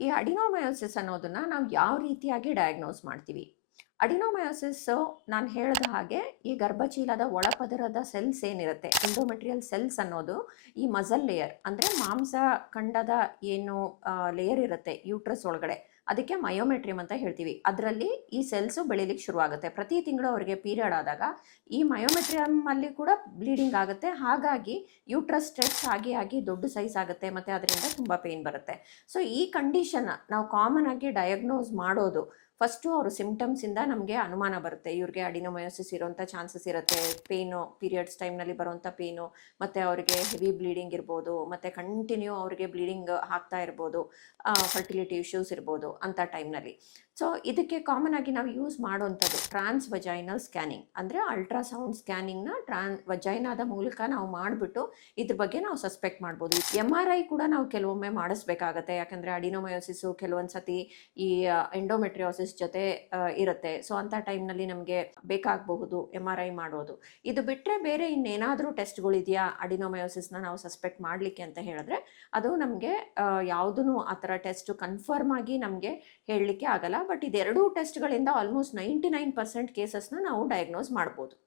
ಈ ಅಡಿನೋಮಯೋಸಿಸ್ ಅನ್ನೋದನ್ನ ನಾವು ಯಾವ ರೀತಿಯಾಗಿ ಡಯಾಗ್ನೋಸ್ ಮಾಡ್ತೀವಿ? ಅಡಿನೋಮಯೋಸಿಸ್ ನಾನು ಹೇಳಿದ ಹಾಗೆ ಈ ಗರ್ಭಚೀಲದ ಒಳಪದರದ ಸೆಲ್ಸ್ ಏನಿರುತ್ತೆ, ಎಂಡೋಮೆಟ್ರಿಯಲ್ ಸೆಲ್ಸ್ ಅನ್ನೋದು ಈ ಮಸಲ್ ಲೇಯರ್, ಅಂದರೆ ಮಾಂಸ ಖಂಡದ ಏನು ಲೇಯರ್ ಇರುತ್ತೆ ಯೂಟ್ರಸ್ ಒಳಗಡೆ, ಅದಕ್ಕೆ ಮಯೋಮೆಟ್ರಿಯಮ್ ಅಂತ ಹೇಳ್ತೀವಿ. ಅದರಲ್ಲಿ ಈ ಸೆಲ್ಸು ಬೆಳಿಲಿಕ್ಕೆ ಶುರುವಾಗುತ್ತೆ. ಪ್ರತಿ ತಿಂಗಳು ಅವರಿಗೆ ಪೀರಿಯಡ್ ಆದಾಗ ಈ ಮಯೋಮೆಟ್ರಿಯಮ್ ಅಲ್ಲಿ ಕೂಡ ಬ್ಲೀಡಿಂಗ್ ಆಗುತ್ತೆ. ಹಾಗಾಗಿ ಯೂಟ್ರಸ್ ಸ್ಟ್ರೆಸ್ ಆಗಿ ಆಗಿ ದೊಡ್ಡ ಸೈಜ್ ಆಗುತ್ತೆ ಮತ್ತು ಅದರಿಂದ ತುಂಬ ಪೇಯ್ನ್ ಬರುತ್ತೆ. ಸೊ ಈ ಕಂಡೀಷನ್ ನಾವು ಕಾಮನ್ ಆಗಿ ಡಯಾಗ್ನೋಸ್ ಮಾಡೋದು ಫಸ್ಟು ಅವರು ಸಿಮ್ಟಮ್ಸಿಂದ ನಮಗೆ ಅನುಮಾನ ಬರುತ್ತೆ. ಇವ್ರಿಗೆ ಅಡಿನೋಮಯೋಸಿಸ್ ಇರೋಂಥ ಚಾನ್ಸಸ್ ಇರುತ್ತೆ. ಪೇನು, ಪೀರಿಯಡ್ಸ್ ಟೈಮ್ನಲ್ಲಿ ಬರುವಂಥ ಪೇನು, ಮತ್ತು ಅವರಿಗೆ ಹೆವಿ ಬ್ಲೀಡಿಂಗ್ ಇರ್ಬೋದು, ಮತ್ತು ಕಂಟಿನ್ಯೂ ಅವರಿಗೆ ಬ್ಲೀಡಿಂಗ್ ಆಗ್ತಾ ಇರ್ಬೋದು ಫರ್ಟಿಲಿಟಿ ಇಶ್ಯೂಸ್ ಇರ್ಬೋದು ಅಂಥ ಟೈಮ್ನಲ್ಲಿ. ಸೊ, ಇದಕ್ಕೆ ಕಾಮನ್ ಆಗಿ ನಾವು ಯೂಸ್ ಮಾಡುವಂಥದ್ದು ಟ್ರಾನ್ಸ್ ವಜೈನಲ್ ಸ್ಕ್ಯಾನಿಂಗ್. ಅಂದರೆ ಅಲ್ಟ್ರಾಸೌಂಡ್ ಸ್ಕ್ಯಾನಿಂಗ್ನ ಟ್ರಾನ್ ವಜೈನಾದ ಮೂಲಕ ನಾವು ಮಾಡಿಬಿಟ್ಟು ಇದ್ರ ಬಗ್ಗೆ ನಾವು ಸಸ್ಪೆಕ್ಟ್ ಮಾಡ್ಬೋದು. ಎಂ ಆರ್ ಐ ಕೂಡ ನಾವು ಕೆಲವೊಮ್ಮೆ ಮಾಡಿಸ್ಬೇಕಾಗತ್ತೆ. ಯಾಕಂದರೆ ಅಡಿನೋಮಯೋಸಿಸು ಕೆಲವೊಂದು ಸತಿ ಈ ಎಂಡೋಮೆಟ್ರಿಯೋಸಿಸ್ ಜೊತೆ ಆ, ಇರುತ್ತೆ. ಸೊ ಅಂಥ ಟೈಮ್ನಲ್ಲಿ ನಮಗೆ ಬೇಕಾಗಬಹುದು ಎಂ ಆರ್ ಐ ಮಾಡೋದು. ಇದು ಬಿಟ್ಟರೆ ಬೇರೆ ಇನ್ನೇನಾದರೂ ಟೆಸ್ಟ್ಗಳಿದೆಯಾ? ಅಡಿನೋಮಯೋಸಿಸ್ನ ನಾವು ಸಸ್ಪೆಕ್ಟ್ ಮಾಡಲಿಕ್ಕೆ ಅಂತ ಹೇಳಿದ್ರೆ ಅದು ನಮಗೆ ಯಾವುದೂ ಆ ಥರ ಟೆಸ್ಟ್ ಕನ್ಫರ್ಮ್ ಆಗಿ ನಮಗೆ ಹೇಳಲಿಕ್ಕೆ ಆಗಲ್ಲ. ಬಟ್ ಇದೆರಡೂ ಟೆಸ್ಟ್ಗಳಿಂದ ಆಲ್ಮೋಸ್ಟ್ ನೈಂಟಿ ನೈನ್ ಪರ್ಸೆಂಟ್ ಕೇಸಸ್ನ ನಾವು ಡಯಾಗ್ನೋಸ್ ಮಾಡ್ಬೋದು.